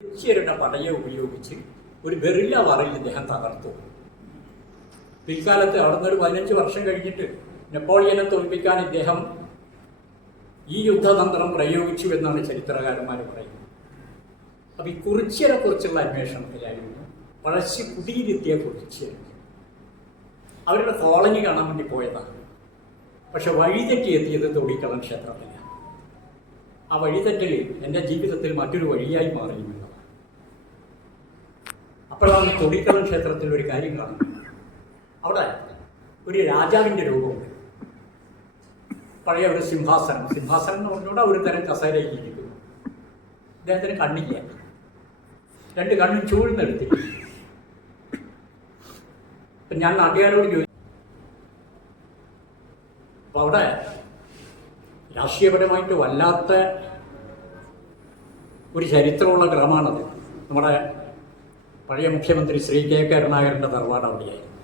യുടെ പടയെ ഉപയോഗിച്ച് ഒരു ഗറില്ല വാറിൽ ഇദ്ദേഹം തകർത്തു. പിൽക്കാലത്ത് അവിടുന്ന് ഒരു 15 വർഷം കഴിഞ്ഞിട്ട് നെപ്പോളിയനെ തോൽപ്പിക്കാൻ ഇദ്ദേഹം ഈ യുദ്ധതന്ത്രം പ്രയോഗിച്ചു എന്നാണ് ചരിത്രകാരന്മാർ പറയുന്നത്. അപ്പം ഈ കുറിച്യരെ കുറിച്ചുള്ള അന്വേഷണത്തിലായിരുന്നു പഴശ്ശി കുടിയിലെത്തിയ കുറിച്യർ. അവരുടെ കോളനി കാണാൻ വേണ്ടി പോയതാണ്. പക്ഷെ വഴിതെറ്റി എത്തിയത് തൊടിക്കളം ക്ഷേത്രത്തിലാണ്. ആ വഴിതെറ്റൽ എൻ്റെ ജീവിതത്തിൽ മറ്റൊരു വഴിയായി മാറിയിരുന്നത്. അപ്പോഴാണ് തൊടിക്കളം ക്ഷേത്രത്തിൽ ഒരു കാര്യം കാണുന്നത്. അവിടെ ഒരു രാജാവിൻ്റെ രൂപമുണ്ട്. പഴയ ഒരു സിംഹാസനം എന്ന് പറഞ്ഞുകൊണ്ട് ഒരു തരം കസേരയിൽ ഇരിക്കുന്നു. അദ്ദേഹത്തിന് കണ്ണില്ല, 2 കണ്ണും ചൂഴ്ന്നെടുത്തിരിക്കുന്നു. അപ്പം ഞാൻ നാട്ടുകാരോട് ചോദിച്ചു. അപ്പോൾ അവിടെ രാഷ്ട്രീയപരമായിട്ട് വല്ലാത്ത ഒരു ചരിത്രമുള്ള ഗ്രാമമാണത്. നമ്മുടെ പഴയ മുഖ്യമന്ത്രി ശ്രീ കെ കരുണാകരൻ്റെ തറവാട് അവിടെയായിരുന്നു.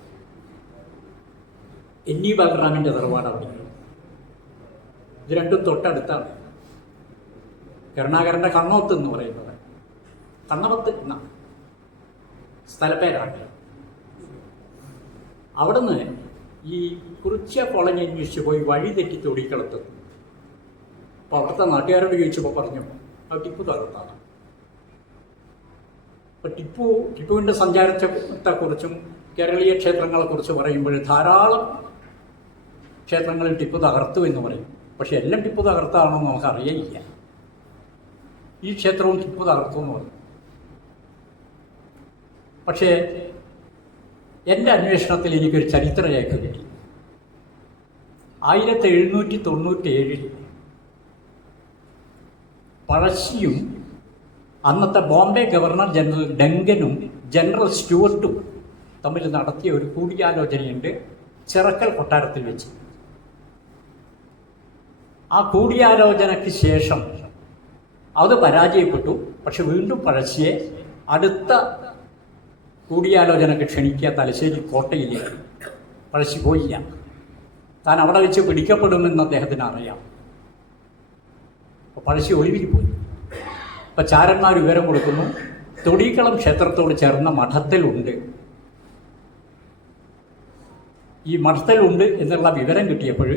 NE ബലറാമിൻ്റെ തറവാട് അവിടെയായിരുന്നു. ഇത് രണ്ടും തൊട്ടടുത്താണ്. കരുണാകരൻ്റെ കണ്ണോത്ത് എന്ന് പറയുന്നത് കണ്ണവത്ത് എന്ന സ്ഥലപ്പേരാണ്. അവിടുന്ന് ഈ കുറിച്യ കോളനി അന്വേഷിച്ച് പോയി വഴി തെറ്റി തൊടിക്കളത്ത്. അപ്പോൾ അവിടുത്തെ നാട്ടുകാരോട് ചോദിച്ചപ്പോൾ പറഞ്ഞു അത് ടിപ്പു തകർത്താണ്. അപ്പോൾ ടിപ്പുവിൻ്റെ സഞ്ചാരത്തെക്കുറിച്ചും കേരളീയ ക്ഷേത്രങ്ങളെക്കുറിച്ച് പറയുമ്പോൾ ധാരാളം ക്ഷേത്രങ്ങളിൽ ടിപ്പു തകർത്തു എന്ന് പറയും. പക്ഷെ എല്ലാം ടിപ്പു തകർത്താണെന്ന് നമുക്കറിയില്ല. ഈ ക്ഷേത്രവും ടിപ്പു തകർത്തു എന്ന് പറയും. പക്ഷേ എൻ്റെ അന്വേഷണത്തിൽ എനിക്കൊരു ചരിത്രരേഖ കിട്ടി. 1797 പഴശ്ശിയും അന്നത്തെ ബോംബെ ഗവർണർ ജനറൽ ഡങ്കനും ജനറൽ സ്റ്റുവർട്ടും തമ്മിൽ നടത്തിയ ഒരു കൂടിയാലോചനയുണ്ട് ചിറക്കൽ കൊട്ടാരത്തിൽ വെച്ച്. ആ കൂടിയാലോചനയ്ക്ക് ശേഷം അത് പരാജയപ്പെട്ടു. പക്ഷെ വീണ്ടും പഴശ്ശിയെ അടുത്ത കൂടിയാലോചനയ്ക്ക് ക്ഷണിക്കുക തലശ്ശേരി കോട്ടയിലേക്ക്. പഴശ്ശി പോയില്ല. താൻ അവിടെ വെച്ച് പിടിക്കപ്പെടുമെന്ന് അദ്ദേഹത്തിന് അറിയാം. അപ്പോൾ പഴശ്ശി ഒളിവിൽ പോയി. അപ്പോൾ ചാരന്മാർ വിവരം കൊടുക്കുന്നു, തൊടിക്കളം ക്ഷേത്രത്തോട് ചേർന്ന മഠത്തിലുണ്ട്. ഈ മഠത്തിലുണ്ട് എന്നുള്ള വിവരം കിട്ടിയപ്പോൾ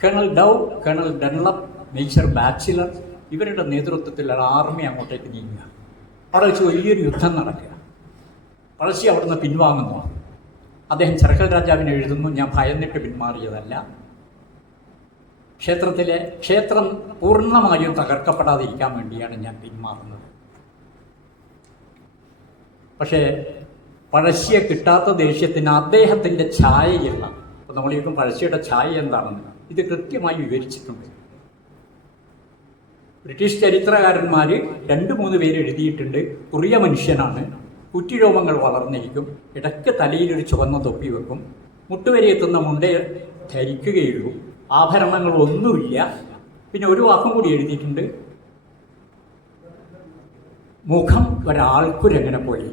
colonel Dow, colonel Dunlop, major Bachelor ഇവരുടെ നേതൃത്വത്തിൽ ഒരു ആർമി അങ്ങോട്ടേക്ക് നീങ്ങുക. അവിടെ വെച്ച് വലിയൊരു യുദ്ധം നടക്കുക. പഴശ്ശി അവിടുന്ന് പിൻവാങ്ങുന്നു. അദ്ദേഹം ചെറുക്കൽ രാജാവിനെ എഴുതുന്നു, ഞാൻ ഭയന്നിട്ട് പിന്മാറിയതല്ല, ക്ഷേത്രം പൂർണ്ണമായും തകർക്കപ്പെടാതിരിക്കാൻ വേണ്ടിയാണ് ഞാൻ പിന്മാറുന്നത്. പക്ഷേ പഴശ്ശിയെ കിട്ടാത്ത ദേഷ്യത്തിന് അദ്ദേഹത്തിൻ്റെ ഛായയുള്ള, അപ്പോൾ നമ്മളിപ്പം പഴശ്ശിയുടെ ഛായ എന്താണെന്ന് ഇത് കൃത്യമായി വിവരിച്ചിട്ടുണ്ട്. ബ്രിട്ടീഷ് ചരിത്രകാരന്മാർ 2-3 പേര് എഴുതിയിട്ടുണ്ട്. കുറിയ മനുഷ്യനാണ്, കുറ്റിരോമങ്ങൾ വളർന്നിരിക്കും, ഇടയ്ക്ക് തലയിലൊരു ചുവന്ന തൊപ്പി വെക്കും, മുട്ടുവരെ എത്തുന്ന മുണ്ടേ ധരിക്കുകയുള്ളൂ, ആഭരണങ്ങളൊന്നുമില്ല. പിന്നെ ഒരു വാക്കും കൂടി എഴുതിയിട്ടുണ്ട്, മുഖം ഒരാൾക്കുരങ്ങനെ പോലെ.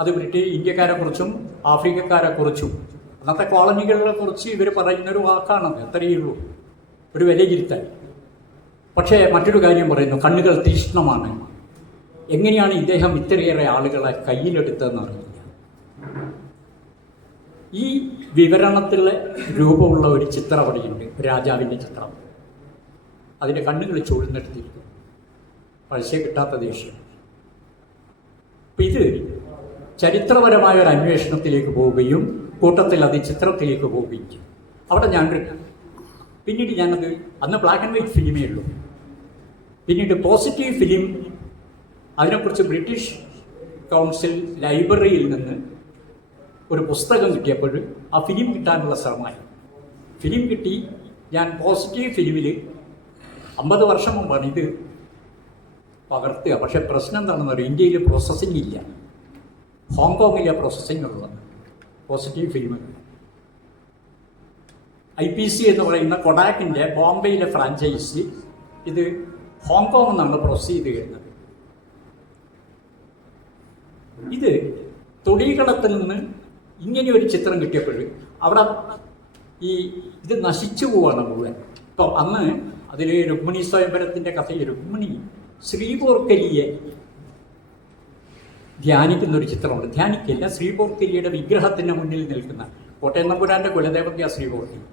അത് ഇന്ത്യക്കാരെക്കുറിച്ചും ആഫ്രിക്കക്കാരെക്കുറിച്ചും അന്നത്തെ കോളനികളെ കുറിച്ച് ഇവർ പറയുന്നൊരു വാക്കാണത്. അത്രയേ ഉള്ളൂ, ഒരു വിലയിരുത്തൽ. പക്ഷേ മറ്റൊരു കാര്യം പറയുന്നു, കണ്ണുകൾ തീക്ഷ്ണമാണ്. എങ്ങനെയാണ് ഇദ്ദേഹം ഇത്രയേറെ ആളുകളെ കയ്യിലെടുത്തതെന്ന് അറിയില്ല. ഈ വിവരണത്തിൽ രൂപമുള്ള ഒരു ചിത്രം അവിടെയുണ്ട്, രാജാവിൻ്റെ ചിത്രം. അതിൻ്റെ കണ്ണുകൾ ചൂഴ്ന്നെടുത്തിരിക്കും, പഴശ്ശിയെ കിട്ടാത്ത ദേഷ്യം. അപ്പം ഇത് ചരിത്രപരമായ ഒരു അന്വേഷണത്തിലേക്ക് പോവുകയും കൂട്ടത്തിൽ അത് ചിത്രത്തിലേക്ക് പോവുകയും ചെയ്യും. അവിടെ പിന്നീട് ഞാനത് അന്ന് ബ്ലാക്ക് ആൻഡ് വൈറ്റ് ഫിലിമേ ഉള്ളൂ. പിന്നീട് പോസിറ്റീവ് ഫിലിം, അതിനെക്കുറിച്ച് ബ്രിട്ടീഷ് കൗൺസിൽ ലൈബ്രറിയിൽ നിന്ന് ഒരു പുസ്തകം കിട്ടിയപ്പോൾ ആ ഫിലിം കിട്ടാനുള്ള ശ്രമമായി. ഫിലിം കിട്ടി. ഞാൻ പോസിറ്റീവ് ഫിലിമിൽ 50 വർഷം മുമ്പാണ് ഇത് പകർത്തുക. പക്ഷേ പ്രശ്നം എന്താണെന്ന് പറയുക, ഇന്ത്യയിൽ പ്രോസസ്സിംഗ് ഇല്ല, ഹോങ്കോങ്ങിലെ പ്രോസസ്സിംഗ് ഉള്ളത് പോസിറ്റീവ് ഫിലിം. IPC എന്ന് പറയുന്ന കൊഡാക്കിൻ്റെ ബോംബെയിലെ ഫ്രാഞ്ചൈസി ഇത് ഹോങ്കോങ് എന്നാണ് പ്രൊസീഡ് ചെയ്യുന്നത്. ഇത് തൊടികളത്തിൽ നിന്ന് ഇങ്ങനെ ഒരു ചിത്രം കിട്ടിയപ്പോൾ അവിടെ ഇത് നശിച്ചു പോവാണ് മുഴുവൻ. ഇപ്പം അന്ന് അതിൽ രുക്മിണി സ്വയംവരത്തിൻ്റെ കഥയിൽ രുക്മിണി ശ്രീപോർക്കലിയെ ധ്യാനിക്കുന്ന ഒരു ചിത്രമുണ്ട്. ധ്യാനിക്കില്ല, ശ്രീപോർക്കലിയുടെ വിഗ്രഹത്തിന് മുന്നിൽ നിൽക്കുന്ന കോട്ടയം നമ്പുരാൻ്റെ കുലദേവതയാ ശ്രീപോർക്കലി.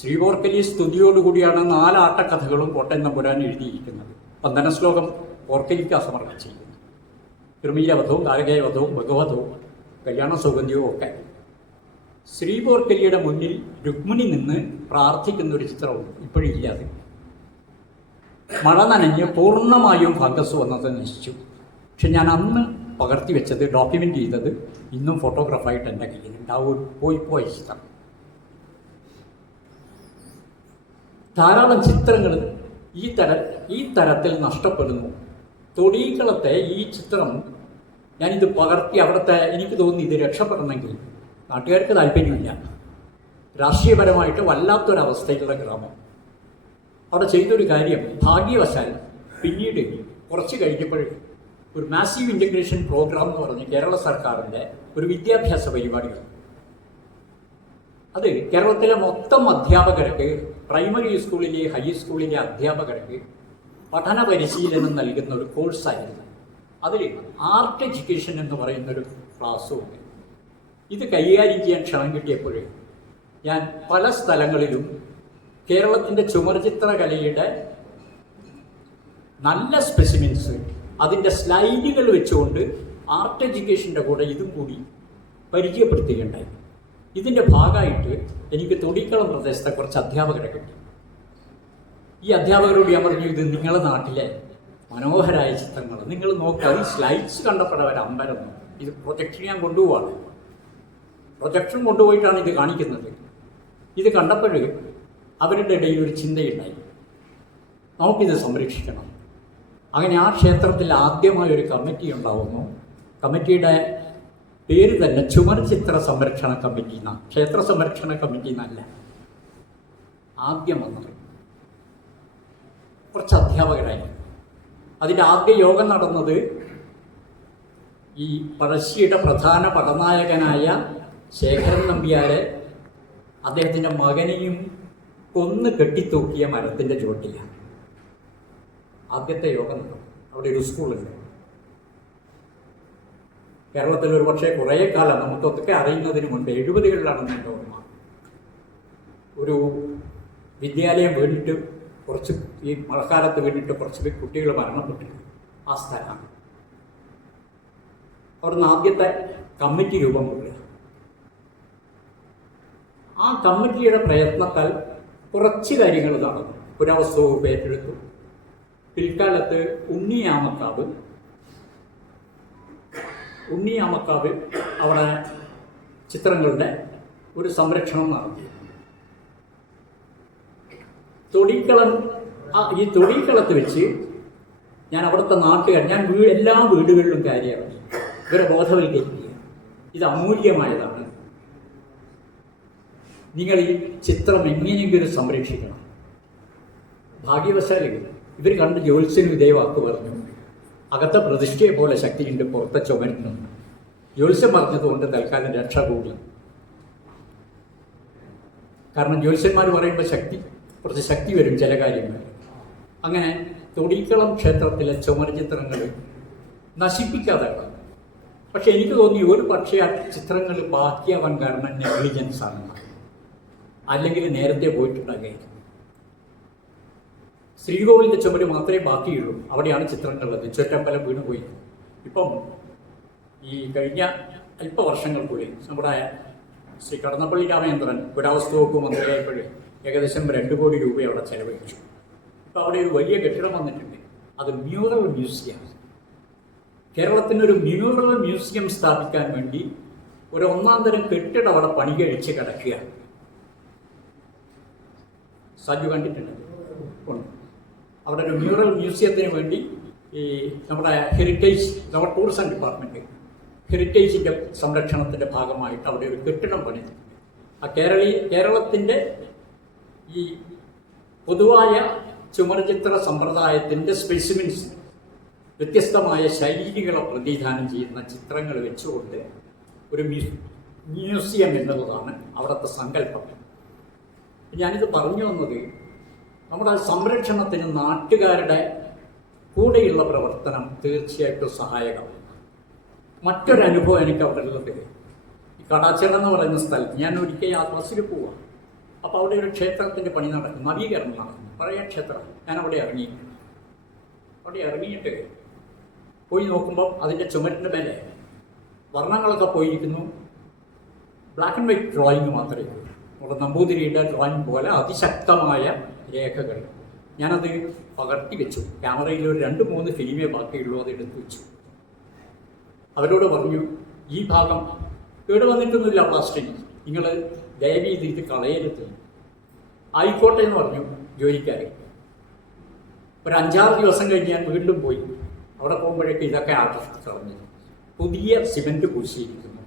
ശ്രീപോർക്കലി സ്തുതിയോടുകൂടിയാണ് 4 ആട്ടക്കഥകളും കോട്ടയം നമ്പുരാൻ എഴുതിയിരിക്കുന്നത്. 12 ശ്ലോകം പോർക്കലിക്ക് സമർപ്പിച്ചിരിക്കുന്നു. കൃമീരവധവും കാരകേയവധവും ഭഗവധവും കല്യാണ സൗഗന്ധ്യവും ഒക്കെ. ശ്രീപോർക്കലിയുടെ മുന്നിൽ രുക്മിണി നിന്ന് പ്രാർത്ഥിക്കുന്ന ഒരു ചിത്രമുണ്ട്. ഇപ്പോഴില്ല അത്. മഴ നനഞ്ഞ് പൂർണ്ണമായും ഫംഗസ് വന്നത് നശിച്ചു. പക്ഷെ ഞാൻ അന്ന് പകർത്തി വെച്ചത്, ഡോക്യുമെൻ്റ് ചെയ്തത് ഇന്നും ഫോട്ടോഗ്രാഫായിട്ട് എൻ്റെ കയ്യിലുണ്ട്. ആ ഒരു പോയി ചിത്രം. ധാരാളം ചിത്രങ്ങൾ ഈ തരത്തിൽ നഷ്ടപ്പെടുന്നു. തൊടീക്കളത്തെ ഈ ചിത്രം ഞാനിത് പകർത്തി അവിടുത്തെ, എനിക്ക് തോന്നി ഇത് രക്ഷപ്പെടണമെങ്കിൽ നാട്ടുകാർക്ക് താല്പര്യമില്ല. രാഷ്ട്രീയപരമായിട്ട് വല്ലാത്തൊരവസ്ഥയിലുള്ള ഗ്രാമം. അവിടെ ചെയ്തൊരു കാര്യം, ഭാഗ്യവശാൽ പിന്നീട് കുറച്ച് കഴിഞ്ഞപ്പോൾ ഒരു മാസീവ് ഇൻ്റഗ്രേഷൻ പ്രോഗ്രാം എന്ന് പറഞ്ഞ് കേരള സർക്കാരിൻ്റെ ഒരു വിദ്യാഭ്യാസ പരിപാടിയാണ്. അത് കേരളത്തിലെ മൊത്തം അധ്യാപകർക്ക്, പ്രൈമറി സ്കൂളിലെ ഹൈസ്കൂളിലെ അധ്യാപകർക്ക് പഠന പരിശീലനം നൽകുന്ന ഒരു കോഴ്സായിരുന്നു. അതിൽ ആർട്ട് എഡ്യൂക്കേഷൻ എന്ന് പറയുന്നൊരു ക്ലാസ്സുമുണ്ട്. ഇത് കൈകാര്യം ചെയ്യാൻ ക്ഷണം കിട്ടിയപ്പോൾ ഞാൻ പല സ്ഥലങ്ങളിലും കേരളത്തിൻ്റെ ചുമർചിത്രകലയുടെ നല്ല സ്പെസിമെൻസ്, അതിൻ്റെ സ്ലൈഡുകൾ വെച്ചുകൊണ്ട് ആർട്ട് എഡ്യൂക്കേഷൻ്റെ കൂടെ ഇതും കൂടി പരിചയപ്പെടുത്തുകയുണ്ടായി. ഇതിൻ്റെ ഭാഗമായിട്ട് എനിക്ക് തൊടീക്കളം പ്രദേശത്തെ കുറച്ച് അധ്യാപകരെ കിട്ടി. ഈ അധ്യാപകരോട് ഞാൻ പറഞ്ഞു, ഇത് നിങ്ങളുടെ നാട്ടിലെ മനോഹരമായ ചിത്രങ്ങൾ നിങ്ങൾ നോക്കുക. ഈ സ്ലൈഡ്സ് കണ്ടപ്പോഴവർ അമ്പരന്നു. ഇത് പ്രൊജക്ഷൻ ഞാൻ കൊണ്ടുപോവാണ്. പ്രൊജക്ഷൻ കൊണ്ടുപോയിട്ടാണ് ഇത് കാണിക്കുന്നത്. ഇത് കണ്ടപ്പോൾ അവരുടെ ഇടയിൽ ഒരു ചിന്തയുണ്ടായി, നമുക്കിത് സംരക്ഷിക്കണം. അങ്ങനെ ആ ക്ഷേത്രത്തിൽ ആദ്യമായ ഒരു കമ്മിറ്റി ഉണ്ടാവുന്നു. കമ്മിറ്റിയുടെ പേര് തന്നെ ചുമർചിത്ര സംരക്ഷണ കമ്മിറ്റി എന്നാണ്. ക്ഷേത്ര സംരക്ഷണ കമ്മിറ്റി എന്നല്ല ആദ്യം വന്നത്. കുറച്ച് അധ്യാപകരായി. അതിൻ്റെ ആദ്യ യോഗം നടന്നത് ഈ പഴശ്ശിയുടെ പ്രധാന പടനായകനായ ശേഖരൻ നമ്പ്യാരെ അദ്ദേഹത്തിൻ്റെ മകനെയും കൊന്ന് കെട്ടിത്തൂക്കിയ മരത്തിൻ്റെ ചുവട്ടിലാണ് ആദ്യത്തെ യോഗം നടന്നത്. അവിടെ ഒരു സ്കൂളുണ്ട്. കേരളത്തിൽ ഒരു പക്ഷേ കുറേ കാലം നമുക്കൊക്കെ അറിയുന്നതിന് മുൻപ് 70കളിലാണെന്ന് എൻ്റെ ഓർമ്മ, ഒരു വിദ്യാലയം വീണിട്ട് കുറച്ച് ഈ മഴക്കാലത്ത് വീണിട്ട് കുറച്ച് കുട്ടികൾ മരണപ്പെട്ടിട്ടുണ്ട്. ആ സ്ഥലമാണ്. അവിടുന്ന് ആദ്യത്തെ കമ്മിറ്റി രൂപം കൊള്ളുക. ആ കമ്മിറ്റിയുടെ പ്രയത്നത്താൽ കുറച്ച് കാര്യങ്ങൾ നടന്നു. പുരാവസ്തു വകുപ്പ് ഏറ്റെടുത്തു. പിൽക്കാലത്ത് ഉണ്ണിയാമക്കാവ് അവിടെ ചിത്രങ്ങളുടെ ഒരു സംരക്ഷണം നടത്തി. ഈ തൊടീക്കളത്ത് വെച്ച് ഞാൻ അവിടുത്തെ നാട്ടുകാർ, ഞാൻ എല്ലാ വീടുകളിലും കാര്യമാണ് ഇവരെ ബോധവൽക്കരിക്കുക. ഇത് അമൂല്യമായതാണ്. നിങ്ങൾ ഈ ചിത്രം എങ്ങനെയെങ്കിലും സംരക്ഷിക്കണം. ഭാഗ്യവശാൽ ഇവർ കണ്ട് ജ്യോത്സ്യനും ഇതേ വാക്ക് പറഞ്ഞു. അകത്തെ പ്രതിഷ്ഠയെ പോലെ ശക്തിയുണ്ട്, പുറത്തെ ചുമരുന്നു. ജ്യോത്സ്യം പറഞ്ഞതുകൊണ്ട് തൽക്കാലം രക്ഷ കൂടി. കാരണം ജ്യോത്സ്യന്മാർ പറയുമ്പോൾ കുറച്ച് ശക്തി വരും ചില കാര്യങ്ങൾ. അങ്ങനെ തൊടീക്കളം ക്ഷേത്രത്തിലെ ചുമർചിത്രങ്ങൾ നശിപ്പിക്കാതെ. പക്ഷെ എനിക്ക് തോന്നി ഒരു പക്ഷേ ആ ചിത്രങ്ങൾ ബാക്കിയാവാൻ കാരണം നെഗ്ലിജൻസ് ആണ്, അല്ലെങ്കിൽ നേരത്തെ പോയിട്ടുണ്ടാകുകയായിരുന്നു. ശ്രീകോവിലിൻ്റെ ചുമര് മാത്രമേ ബാക്കിയുള്ളൂ. അവിടെയാണ് ചിത്രങ്ങളുള്ളത്. ചുറ്റമ്പലം വീണുപോയി. ഇപ്പം ഈ കഴിഞ്ഞ അല്പ വർഷങ്ങൾക്കുള്ളിൽ നമ്മുടെ ശ്രീ കടന്നപ്പള്ളി രാമചന്ദ്രൻ പുരാവസ്തു വകുപ്പ് മന്ത്രിയായപ്പോഴേ ഏകദേശം 2 കോടി രൂപ അവിടെ ചെലവഴിച്ചു. ഇപ്പം അവിടെ ഒരു വലിയ കെട്ടിടം വന്നിട്ടുണ്ട്. അത് മ്യൂറൽ മ്യൂസിയം. കേരളത്തിനൊരു മ്യൂറൽ മ്യൂസിയം സ്ഥാപിക്കാൻ വേണ്ടി ഒരു 1-ാം തരം കെട്ടിടം അവിടെ പണി കഴിച്ച് കിടക്കുക. സാജു കണ്ടിട്ടുണ്ട്. അവിടെ ഒരു മ്യൂറൽ മ്യൂസിയത്തിന് വേണ്ടി ഈ നമ്മുടെ നമ്മുടെ ടൂറിസം ഡിപ്പാർട്ട്മെൻറ്റ് ഹെറിറ്റേജിൻ്റെ സംരക്ഷണത്തിൻ്റെ ഭാഗമായിട്ട് അവിടെ ഒരു കെട്ടിടം പണിതിട്ടുണ്ട്. ആ കേരളത്തിൻ്റെ ഈ പൊതുവായ ചുമർചിത്ര സമ്പ്രദായത്തിൻ്റെ സ്പെസിമെൻസ്, വ്യത്യസ്തമായ ശൈലികളെ പ്രതിനിധാനം ചെയ്യുന്ന ചിത്രങ്ങൾ വെച്ചുകൊണ്ട് ഒരു മ്യൂസിയം എന്നുള്ളതാണ് അവിടുത്തെ സങ്കല്പം. ഞാനിത് പറഞ്ഞു വന്നത് നമ്മുടെ സംരക്ഷണത്തിന് നാട്ടുകാരുടെ കൂടെയുള്ള പ്രവർത്തനം തീർച്ചയായിട്ടും സഹായകമാണ്. മറ്റൊരനുഭവം എനിക്ക് അവിടെ ഉള്ളത്, ഈ കടാച്ചിറ എന്ന് പറയുന്ന സ്ഥലത്ത് ഞാൻ ഒരിക്കൽ ബസ്സിൽ പോവാം. അപ്പോൾ അവിടെ ഒരു ക്ഷേത്രത്തിൻ്റെ പണി നടക്കും, നവീകരണം നടക്കും, പഴയ ക്ഷേത്രം. ഞാൻ അവിടെ ഇറങ്ങിയിട്ട് പോയി നോക്കുമ്പോൾ അതിൻ്റെ ചുമരിൻ്റെ മേലെ വർണ്ണങ്ങളൊക്കെ പോയിരിക്കുന്നു. ബ്ലാക്ക് ആൻഡ് വൈറ്റ് ഡ്രോയിങ് മാത്രമേ ഉള്ളൂ. നമ്മുടെ നമ്പൂതിരിയുടെ ഡ്രോയിങ് പോലെ അതിശക്തമായ രേഖകൾ. ഞാനത് പകർത്തി വെച്ചു. ക്യാമറയിൽ ഒരു 2-3 ഫിലിമേ ബാക്കിയുള്ളൂ, അത് എടുത്തു വെച്ചു. അവരോട് പറഞ്ഞു, ഈ ഭാഗം കേട് വന്നിട്ടൊന്നുമില്ല പ്ലാസ്റ്റിക്, നിങ്ങൾ ദയവ് ചെയ്ത് ഇത് കളയരുത്. ആയിക്കോട്ടെ എന്ന് പറഞ്ഞു ജോലിക്കാർ. ഒരു 5-6 ദിവസം കഴിഞ്ഞ് ഞാൻ വീണ്ടും പോയി. അവിടെ പോകുമ്പോഴേക്ക് ഇതൊക്കെ ആർട്ടിസ്റ്റ് കളഞ്ഞു, പുതിയ സിമെൻറ്റ് പൂശിയിരിക്കുന്നു.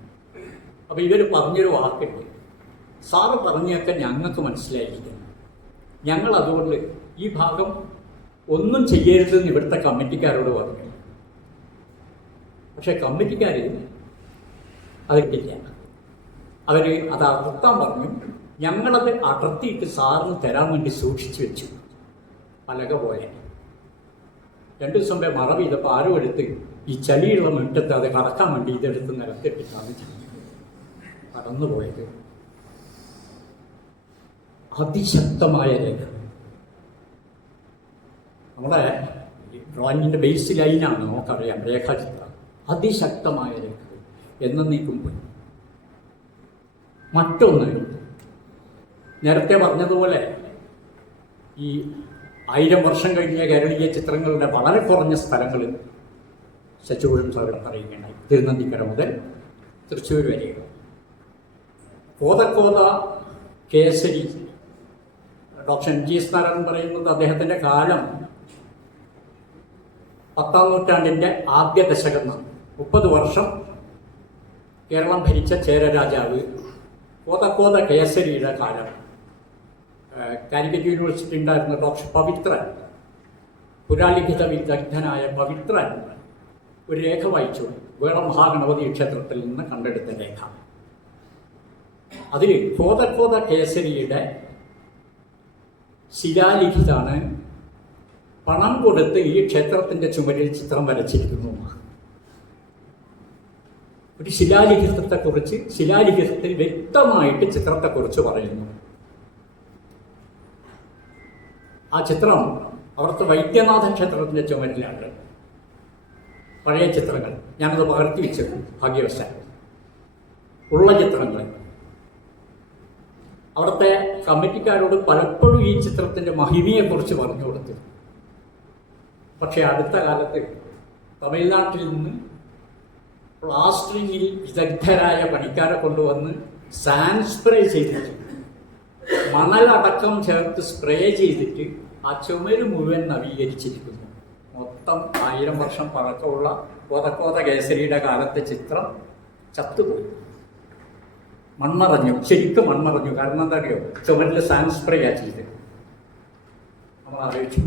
അപ്പോൾ ഇവർ പറഞ്ഞൊരു വാക്കുണ്ട്, സാറ് പറഞ്ഞൊക്കെ ഞങ്ങൾക്ക് മനസ്സിലായിരിക്കുന്നു, ഞങ്ങൾ അതുകൊണ്ട് ഈ ഭാഗം ഒന്നും ചെയ്യരുതെന്ന് ഇവിടുത്തെ കമ്മിറ്റിക്കാരോട് പറഞ്ഞു. പക്ഷേ കമ്മിറ്റിക്കാർ അത് കിട്ടില്ല. അവർ അത് അടർത്താൻ പറഞ്ഞു. ഞങ്ങളത് അടർത്തിയിട്ട് സാറിന് തരാൻ വേണ്ടി സൂക്ഷിച്ചു വെച്ചു, പലക പോലെ. 2 ദിവസം മുമ്പേ മറ പെയ്തപ്പോൾ ആരും എടുത്ത് ഈ ചളിയുള്ള മുറ്റത്ത് അത് കടക്കാൻ വേണ്ടി ഇതെടുത്ത് നിലത്തിട്ടിട്ടാണ് കടന്നുപോയത്. അതിശക്തമായ രേഖ. നമ്മുടെ ഡ്രോയിങ്ങിൻ്റെ ബേസ് ലൈനാണ്, നമുക്കറിയാം, രേഖാചിത്രം. അതിശക്തമായ രേഖ എന്നേക്കും പോയി. മറ്റൊന്ന്, നേരത്തെ പറഞ്ഞതുപോലെ ഈ 1000 വർഷം കഴിഞ്ഞ കേരളീയ ചിത്രങ്ങളുടെ വളരെ കുറഞ്ഞ സ്ഥലങ്ങൾ ശശികുഴൻ സാർ പറയുകയുണ്ടായി. തിരുനന്ദിക്കര മുതൽ തൃശ്ശൂർ വരെ. കോതക്കോത കേസരി ഡോക്ടർ NGS നാരായണൻ പറയുന്നത് അദ്ദേഹത്തിൻ്റെ കാലം 10ാം നൂറ്റാണ്ടിൻ്റെ ആദ്യ ദശകം. 30 വർഷം കേരളം ഭരിച്ച ചേര രാജാവ് കോതക്കോത കേസരിയുടെ കാലം. കാലിക്കറ്റ് യൂണിവേഴ്സിറ്റി ഉണ്ടായിരുന്ന ഡോക്ടർ പവിത്രൻ, പുരാലിഖിത വിദഗ്ധനായ പവിത്രൻ ഒരു രേഖ വായിച്ചു. വേളം മഹാഗണപതി ക്ഷേത്രത്തിൽ നിന്ന് കണ്ടെടുത്ത രേഖ. അതിൽ കോതക്കോത കേസരിയുടെ ശിലാലിഖിതാണ്. പണം കൊടുത്ത് ഈ ക്ഷേത്രത്തിൻ്റെ ചുമരിൽ ചിത്രം വരച്ചിരിക്കുന്നു. ഒരു ശിലാലിഖിതത്തെക്കുറിച്ച്, ശിലാലിഖിതത്തിൽ വ്യക്തമായിട്ട് ചിത്രത്തെക്കുറിച്ച് പറയുന്നു. ആ ചിത്രം അവിടുത്തെ വൈദ്യനാഥ ക്ഷേത്രത്തിൻ്റെ ചുമരിലാണ്. പഴയ ചിത്രങ്ങൾ ഞാനത് പകർത്തി വെച്ചു, ഭാഗ്യവശാൽ ഉള്ള ചിത്രങ്ങൾ. അവിടുത്തെ കമ്മിറ്റിക്കാരോട് പലപ്പോഴും ഈ ചിത്രത്തിൻ്റെ മഹിമയെക്കുറിച്ച് പറഞ്ഞു കൊടുത്തു. പക്ഷേ അടുത്ത കാലത്ത് തമിഴ്നാട്ടിൽ നിന്ന് പ്ലാസ്റ്ററിങ്ങിൽ വിദഗ്ധരായ പണിക്കാരെ കൊണ്ടുവന്ന് സാൻഡ് സ്പ്രേ ചെയ്തിട്ട്, മണലടക്കം ചേർത്ത് സ്പ്രേ ചെയ്തിട്ട് ആ ചുമര് മുഴുവൻ നവീകരിച്ചിരിക്കുന്നു. മൊത്തം 1000 വർഷം പഴക്കമുള്ള കോതക്കോത കേസരിയുടെ കാലത്തെ ചിത്രം ചത്തുപോയി, മണ്ണറിഞ്ഞു. ശരിക്കും മണ്ണറിഞ്ഞു. കാരണം എന്താ അറിയോ? ചുമരിൽ സാൻഡ് സ്പ്രേ ചെയ്ത്. നമ്മൾ ആലോചിച്ചു.